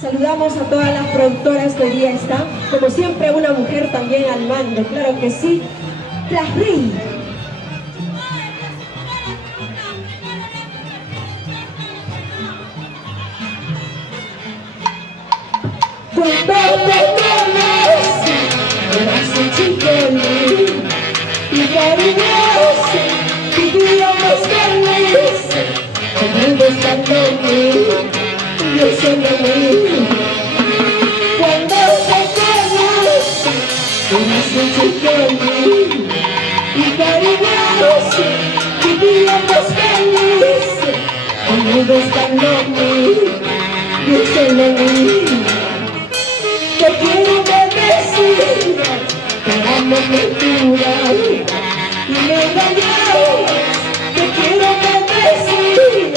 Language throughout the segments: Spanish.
Saludamos a todas las productoras que hoy día están. Como siempre, una mujer también al mando, claro que sí. Plasri. Cuando te conocí, eras un chico lindo y cariñoso, vivíamos felices, conmigo estando conmigo, y yo siendo mío. Cuando te conocí, eras un chico lindo y cariñoso, vivíamos felices, conmigo estando conmigo, y yo siendo mío. Te quiero bendecir, te amo natural y me engañas. Te quiero bendecir,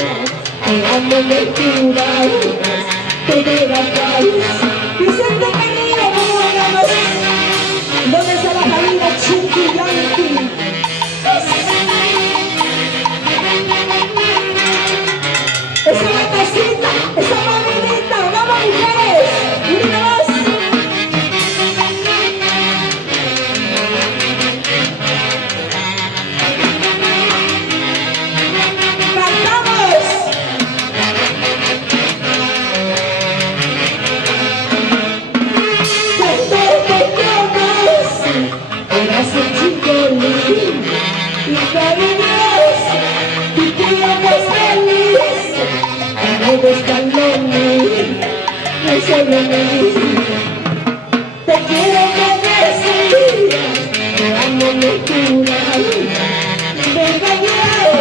te amo natural, te voy a país. Vicente querido, ¿cómo andamos? ¿Dónde está la familia Chinky Yankee? Esa gatacita, esa maminita, vamos mujeres, una más. Te quiero bendecir, te amo natural y me engañas.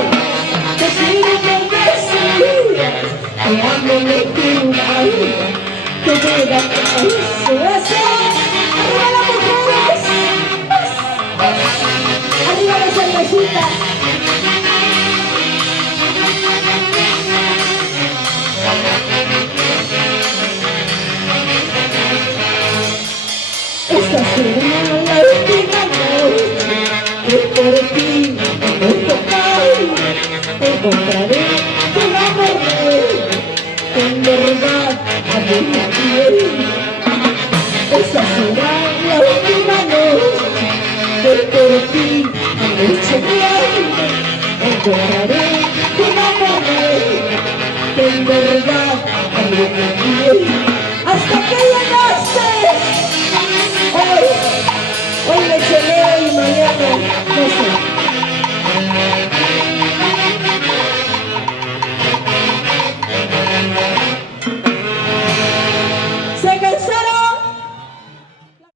Te quiero bendecir, te amo natural, te voy a país. ¡Arriba las mujeres! ¡Arriba la cervecita! Esta será la última noche que por ti me tocaré. Encontraré un amor nuevo que en verdad a mí me quiere. Esta será la última noche que por ti me tocaré. Encontraré un amor nuevo que en verdad a mí me quiere. Hasta que llegaste. Hoy me cheleo y mañana no sé.